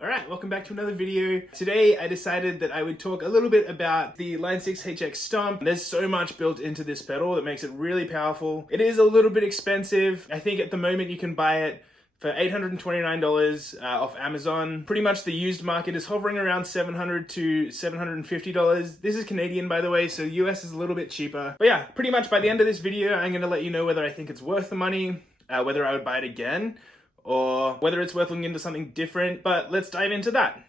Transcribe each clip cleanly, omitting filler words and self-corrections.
Alright, welcome back to another video. Today I decided that I would talk a little bit about the Line 6 HX Stomp. There's so much built into this pedal that makes it really powerful. It is a little bit expensive. I think at the moment you can buy it for $829 off Amazon. Pretty much the used market is hovering around $700 to $750. This is Canadian, by the way, so US is a little bit cheaper. But yeah, pretty much by the end of this video, I'm going to let you know whether I think it's worth the money, whether I would buy it again, or whether it's worth looking into something different, but let's dive into that.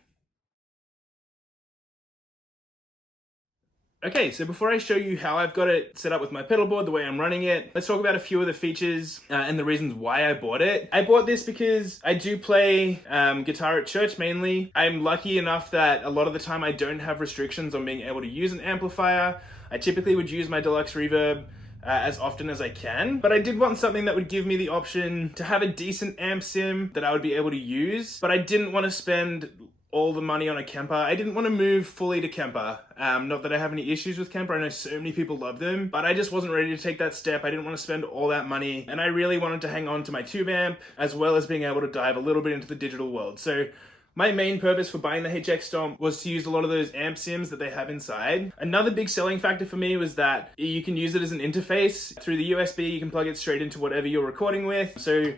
Okay, so before I show you how I've got it set up with my pedal board, the way I'm running it, let's talk about a few of the features and the reasons why I bought it. I bought this because I do play guitar at church mainly. I'm lucky enough that a lot of the time I don't have restrictions on being able to use an amplifier. I typically would use my Deluxe Reverb as often as I can, but I did want something that would give me the option to have a decent amp sim that I would be able to use, but I didn't want to spend all the money on a Kemper. I didn't want to move fully to Kemper. Not that I have any issues with Kemper, I know so many people love them, but I just wasn't ready to take that step. I didn't want to spend all that money, and I really wanted to hang on to my tube amp, as well as being able to dive a little bit into the digital world. So my main purpose for buying the HX Stomp was to use a lot of those amp sims that they have inside. Another big selling factor for me was that you can use it as an interface. Through the USB, you can plug it straight into whatever you're recording with. So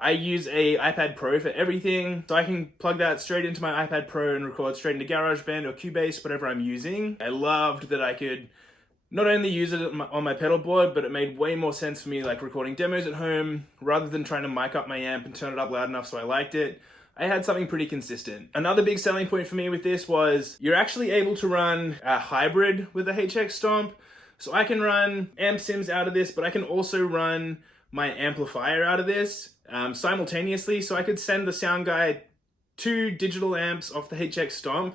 I use a iPad Pro for everything, so I can plug that straight into my iPad Pro and record straight into GarageBand or Cubase, whatever I'm using. I loved that I could not only use it on my pedal board, but it made way more sense for me like recording demos at home, rather than trying to mic up my amp and turn it up loud enough so I liked it. I had something pretty consistent. Another big selling point for me with this was you're actually able to run a hybrid with the HX Stomp. So I can run amp sims out of this, but I can also run my amplifier out of this simultaneously. So I could send the sound guy 2 digital amps off the HX Stomp,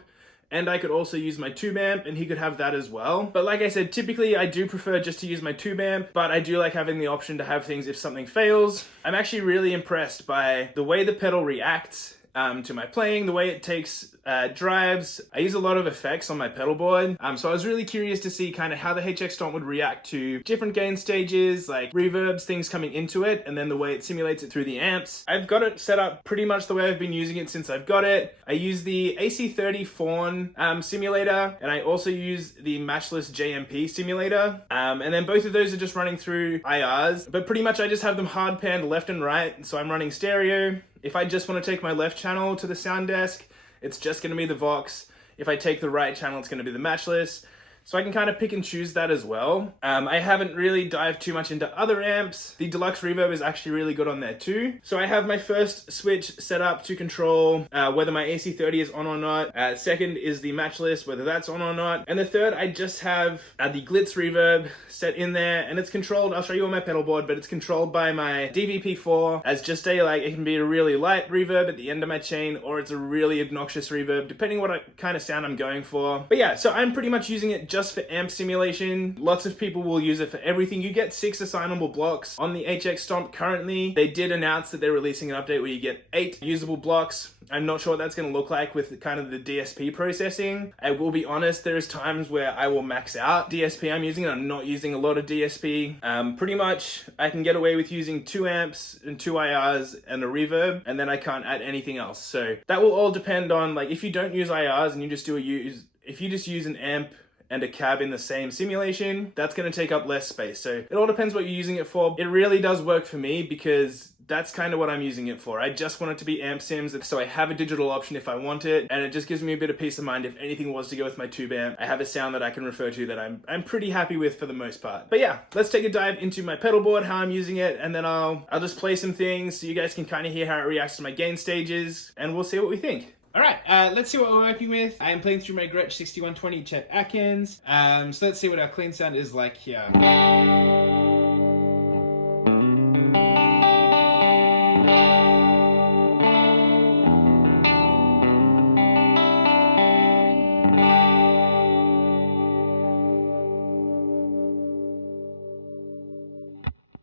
and I could also use my tube amp and he could have that as well. But like I said, typically I do prefer just to use my tube amp, but I do like having the option to have things if something fails. I'm actually really impressed by the way the pedal reacts to my playing, the way it takes drives. I use a lot of effects on my pedal board, so I was really curious to see kind of how the HX Stomp would react to different gain stages, like reverbs, things coming into it, and then the way it simulates it through the amps. I've got it set up pretty much the way I've been using it since I've got it. I use the AC30 Fawn simulator, and I also use the Matchless JMP simulator, and then both of those are just running through IRs, but pretty much I just have them hard panned left and right, so I'm running stereo. If I just want to take my left channel to the sound desk, it's just going to be the Vox. If I take the right channel, it's going to be the Matchless. So I can kind of pick and choose that as well. I haven't really dived too much into other amps. The Deluxe Reverb is actually really good on there too. So I have my first switch set up to control whether my AC30 is on or not. Second is the Matchless, whether that's on or not. And the third, I just have the Glitz Reverb set in there, and it's controlled, I'll show you on my pedal board, but it's controlled by my DVP4 as just a, like, it can be a really light reverb at the end of my chain, or it's a really obnoxious reverb, depending what kind of sound I'm going for. But yeah, so I'm pretty much using it just for amp simulation. Lots of people will use it for everything. You get 6 assignable blocks on the HX Stomp currently. They did announce that they're releasing an update where you get 8 usable blocks. I'm not sure what that's going to look like with kind of the DSP processing. I will be honest, there's times where I will max out DSP I'm using, and I'm not using a lot of DSP. Pretty much I can get away with using 2 amps and 2 IRs and a reverb, and then I can't add anything else. So that will all depend on, like, if you don't use IRs and you just if you just use an amp and a cab in the same simulation, that's going to take up less space. So it all depends what you're using it for. It really does work for me because that's kind of what I'm using it for. I just want it to be amp sims, so I have a digital option if I want it, and it just gives me a bit of peace of mind if anything was to go with my tube amp. I have a sound that I can refer to that I'm pretty happy with for the most part. But yeah, let's take a dive into my pedal board, how I'm using it, and then I'll just play some things so you guys can kind of hear how it reacts to my gain stages, and we'll see what we think. Alright, let's see what we're working with. I'm playing through my Gretsch 6120 Chet Atkins. So let's see what our clean sound is like here.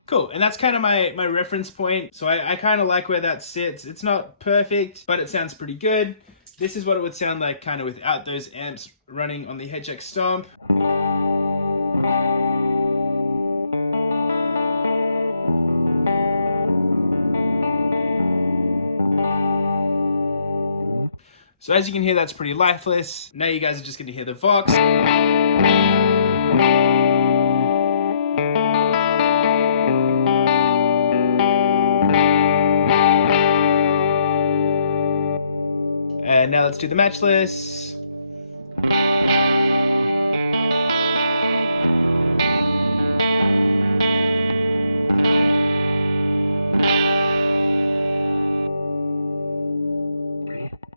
Cool, and that's kind of my reference point, so I kind of like where that sits. It's not perfect, but it sounds pretty good. This is what it would sound like kind of without those amps running on the HX Stomp. So as you can hear, that's pretty lifeless. Now you guys are just gonna hear the Vox. And now let's do the matchless.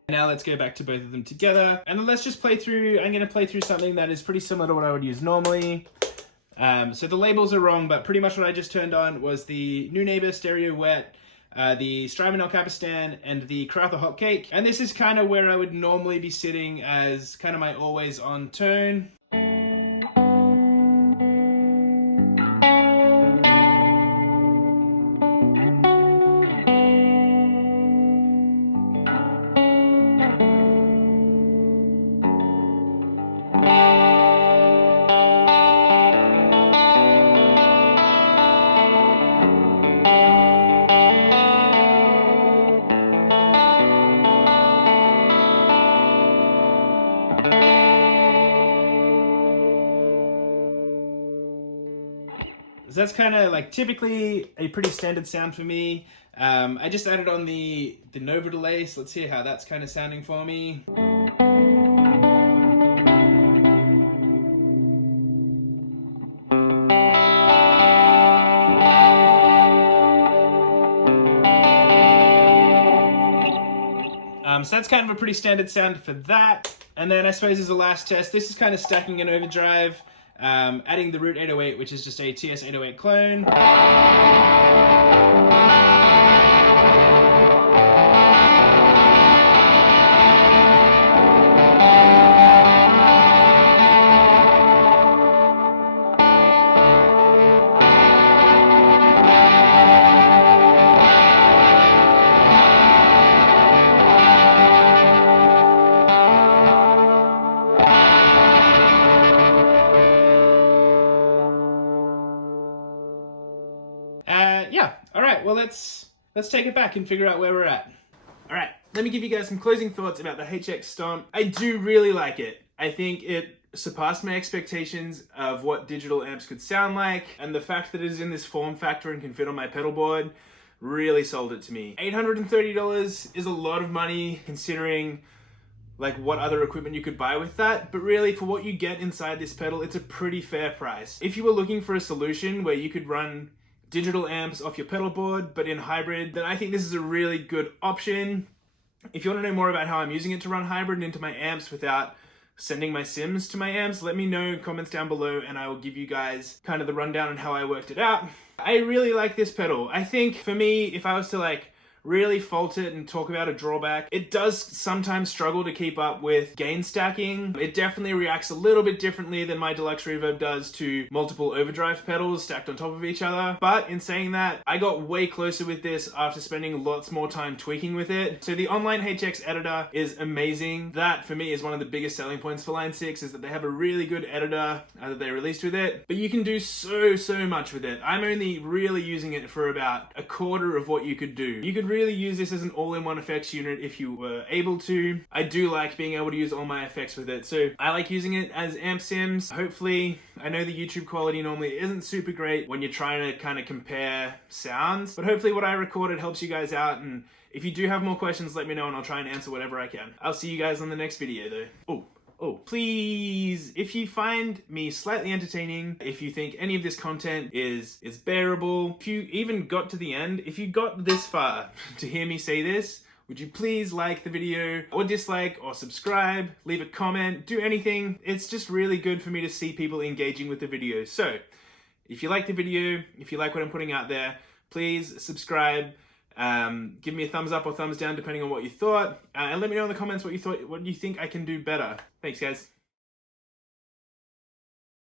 Now let's go back to both of them together. And then let's just play through, I'm gonna play through something that is pretty similar to what I would use normally. So the labels are wrong, but pretty much what I just turned on was the New Neighbor Stereo Wet, the Strymon El Capistan, and the Crowther Hot Cake. And this is kind of where I would normally be sitting as kind of my always on tone. So that's kind of like typically a pretty standard sound for me. I just added on the Nova delay, so let's see how that's kind of sounding for me. So that's kind of a pretty standard sound for that. And then I suppose as a last test, this is kind of stacking an overdrive. Adding the Root 808, which is just a TS 808 clone. Yeah, all right, well, let's take it back and figure out where we're at. All right, let me give you guys some closing thoughts about the HX Stomp. I do really like it. I think it surpassed my expectations of what digital amps could sound like, and the fact that it is in this form factor and can fit on my pedal board really sold it to me. $830 is a lot of money considering like what other equipment you could buy with that, but really for what you get inside this pedal, it's a pretty fair price. If you were looking for a solution where you could run digital amps off your pedal board, but in hybrid, then I think this is a really good option. If you want to know more about how I'm using it to run hybrid and into my amps without sending my sims to my amps, let me know in comments down below and I will give you guys kind of the rundown on how I worked it out. I really like this pedal. I think for me, if I was to like really fault it and talk about a drawback, it does sometimes struggle to keep up with gain stacking. It definitely reacts a little bit differently than my Deluxe Reverb does to multiple overdrive pedals stacked on top of each other. But in saying that, I got way closer with this after spending lots more time tweaking with it. So the online HX editor is amazing. That for me is one of the biggest selling points for Line 6, is that they have a really good editor that they released with it. But you can do so much with it. I'm only really using it for about a quarter of what you could do. You could really use this as an all-in-one effects unit if you were able to. I do like being able to use all my effects with it, so I like using it as amp sims. Hopefully, I know the YouTube quality normally isn't super great when you're trying to kind of compare sounds, but hopefully what I recorded helps you guys out, and if you do have more questions, let me know and I'll try and answer whatever I can. I'll see you guys on the next video though. Oh, please, if you find me slightly entertaining, if you think any of this content is bearable, if you even got to the end, if you got this far to hear me say this, would you please like the video or dislike or subscribe, leave a comment, do anything. It's just really good for me to see people engaging with the video. So if you like the video, if you like what I'm putting out there, please subscribe. Give me a thumbs up or thumbs down depending on what you thought, and let me know in the comments what you think I can do better. Thanks guys.